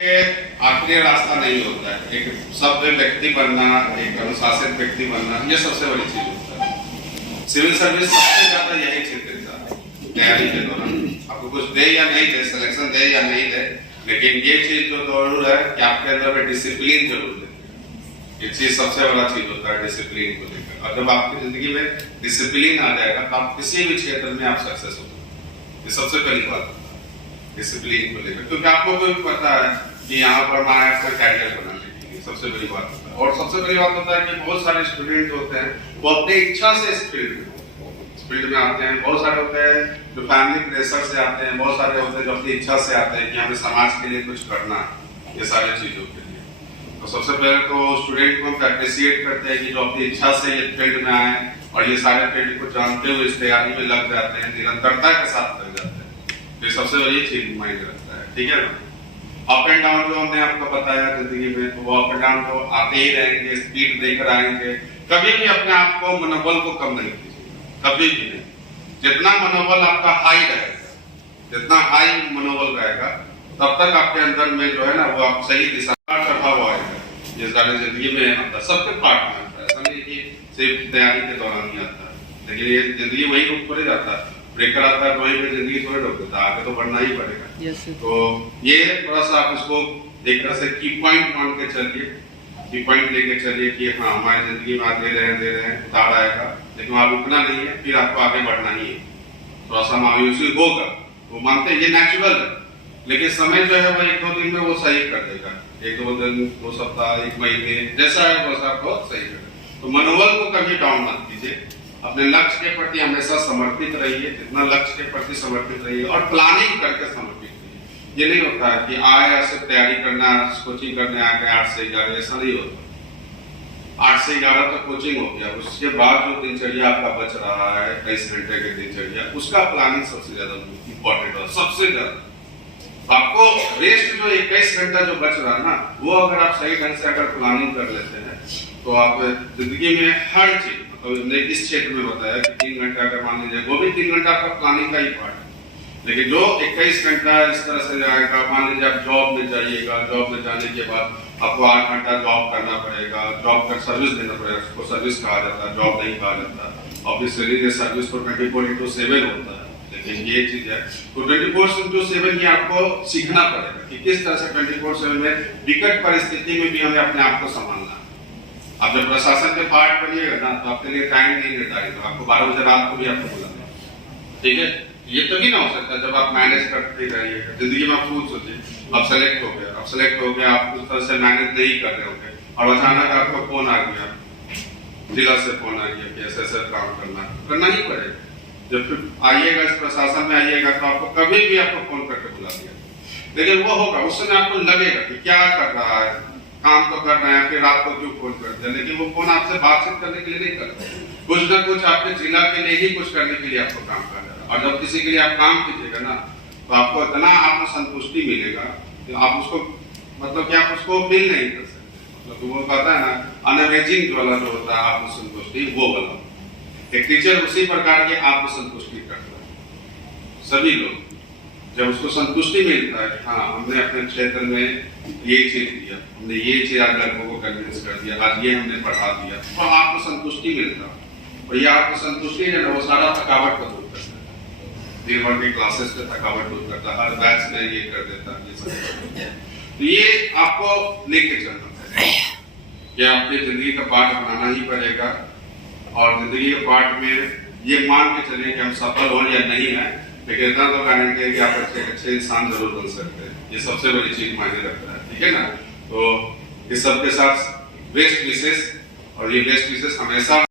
आखिरी रास्ता नहीं होता है। एक सभ्य व्यक्ति बनना, एक अनुशासित व्यक्ति बनना, ये सबसे बड़ी चीज होता है। सिविल सर्विस सबसे ज्यादा यही चीज देता है तैयारी के दौरान। आपको कुछ दे या नहीं दे, सिलेक्शन दे या नहीं दे, लेकिन ये चीज जो जरूर है कि आपके अंदर में डिसिप्लिन जरूर देते। ये चीज सबसे बड़ा चीज होता है, डिसिप्लिन को लेकर। और जब आपकी जिंदगी में डिसिप्लिन आ जाएगा तो आप किसी भी क्षेत्र में आप सक्सेस होंगे। ये सबसे पहली बात है डिसिप्लिन को लेकर, क्योंकि आपको भी पता है कि यहाँ पर मैं अपना कैरियर बनाने के लिए सबसे बड़ी बात होता है। और सबसे बड़ी बात होता है कि बहुत सारे स्टूडेंट होते हैं वो अपनी इच्छा से इस फील्ड में आते हैं। बहुत सारे होते हैं जो फैमिली प्रेशर से आते हैं, बहुत सारे होते हैं जो अपनी इच्छा से आते हैं कि हमें समाज के लिए कुछ करना है, ये सारी चीजों के लिए। तो सबसे पहले तो स्टूडेंट को हम अप्रिशिएट करते हैं कि जो अपनी इच्छा से ये फील्ड में आए और ये सारे फील्ड को जानते हुए इस तैयारी में लग जाते हैं, निरंतरता के साथ लग जाते हैं। ये सबसे बड़ी चीज माइंड रखता है, ठीक है ना। अप एंड डाउन जो हमने आपको बताया जिंदगी में, तो वो अप एंड डाउन तो आते ही रहेंगे, स्पीड देकर आएंगे। कभी भी अपने आप को मनोबल को कम नहीं कीजिएगा, कभी भी नहीं। जितना मनोबल आपका हाई रहेगा, जितना हाई मनोबल रहेगा, तब तक आपके अंदर में जो है ना वो आप सही दिशा चढ़ाव आएगा। ये सारे जिंदगी में आता है, सबके पार्ट में आता है। ऐसा नहीं कि सिर्फ तैयारी के दौरान ही आता है, लेकिन ये जिंदगी वही रुक पड़े जाता है। ब्रेकर आता है तो वहीं पे जिंदगी थोड़ी रोक देता है, आगे तो बढ़ना ही पड़ेगा। तो ये थोड़ा सा आप इसको एक तरह से की पॉइंट मान के चलिए, की पॉइंट लेके चलिए कि हाँ हमारी जिंदगी में आप दे रहे हैं, उतार आएगा, लेकिन आप रुकना नहीं है, फिर आपको आगे बढ़ना ही है। थोड़ा सा मायूसी होगा, वो मानते हैं, ये नेचुरल है, लेकिन समय जो है वो 1-2 दिन में वो सही कर देगा। 1-2 दिन, 2 सप्ताह, 1 महीने, जैसा है वैसा आपको सही करेगा। तो मनोबल को कभी डाउन मत कीजिए, अपने लक्ष्य के प्रति हमेशा समर्पित रहिए, जितना लक्ष्य के प्रति समर्पित रहिए और प्लानिंग करके समर्पित रहिए। ये नहीं होता है कि आए सिर्फ तैयारी करना, कोचिंग करने आ गए 8 से 11, ऐसा नहीं होता। 8 से 11 तो कोचिंग हो गया, उसके बाद जो दिनचर्या आपका बच रहा है 21 घंटे की दिनचर्या, उसका प्लानिंग सबसे ज्यादा इम्पोर्टेंट है, सबसे ज्यादा। आपको रेस्ट जो 21 घंटा जो बच रहा है ना, वो अगर आप सही ढंग से अगर प्लानिंग कर लेते हैं तो आप जिंदगी में हर चीज, तो इस क्षेत्र में बताया कि 3 घंटा अगर मान लीजिए, वो भी 3 घंटा आपका प्लानिंग का ही पार्ट है। लेकिन जो 21 घंटा इस तरह से जाएगा, मान लीजिए आप जॉब में जाइएगा, जॉब में जाने के बाद आपको 8 घंटा जॉब करना पड़ेगा, जॉब का सर्विस देना पड़ेगा, उसको सर्विस कहा जाता है, जॉब नहीं कहा जाता। ऑब्वियसली सर्विस तो 24/7 होता है, लेकिन ये चीज है तो 24/7 ये आपको सीखना पड़ेगा कि किस तरह से 24/7 में विकट परिस्थिति में भी हमें अपने आप को संभालना है। आप जब प्रशासन के पार्ट बनिएगा ना, तो आपके लिए टाइम नहीं निर्धारित है, आपको 12 बजे रात को भी आपको बुलाना है, ठीक है। ये तभी ना हो सकता जब आप मैनेज करते रहिएगा जिंदगी में। आप खुद सोचिए, आप सेलेक्ट हो गए, आप उस तरह से मैनेज नहीं कर रहे होंगे और अचानक आपका फोन आ गया, जिला से फोन आ गया कि ऐसे काम करना ही पड़ेगा। जब फिर आइएगा इस प्रशासन में आइएगा तो आपको कभी भी आपको फोन करके बुला दिया, लेकिन वो होगा उस समय आपको लगेगा कि क्या कर रहा है, काम तो कर रहे हैं, फिर रात को क्यों फोन करते हैं, लेकिन वो फोन आपसे बातचीत करने के लिए नहीं करते, कुछ ना कुछ आपके जिला के लिए ही कुछ करने के लिए आपको काम कर रहा है। और जब किसी के लिए आप काम कीजिएगा ना, तो आपको इतना आत्मसंतुष्टि मिलेगा कि आप उसको मतलब कि आप उसको फील नहीं कर सकते। मतलब वो कहता है ना अनअमेजिंग वाला जो होता है आत्मसंतुष्टि, वो वाला एक टीचर उसी प्रकार की आत्मसंतुष्टि करता है। सभी लोग जब उसको संतुष्टि मिलता है कि हाँ हमने अपने क्षेत्र में ये चीज दिया, हमने ये चीज आज लड़कों को कन्विंस कर दिया, आज ये हमने पढ़ा दिया, तो आपको संतुष्टि मिलता है। और ये आपको संतुष्टि है ना, वो सारा थकावट को दूर करता है, दिन भर की क्लासेस पे थकावट दूर करता है, हर बैच में ये कर देता है, ये सब। तो ये आपको लेके चलना है, ये आपकी जिंदगी का पार्ट बनाना ही पड़ेगा। और जिंदगी के पार्ट में ये मान के चलिए कि हम सफल हो या नहीं है, लेकिन इतना तो गारंटी है कि आप अच्छे इंसान जरूर बन सकते हैं। ये सबसे बड़ी चीज मायने रखता है, ठीक है ना। तो इस सबके साथ बेस्ट विशेष, और ये बेस्ट विशेष हमेशा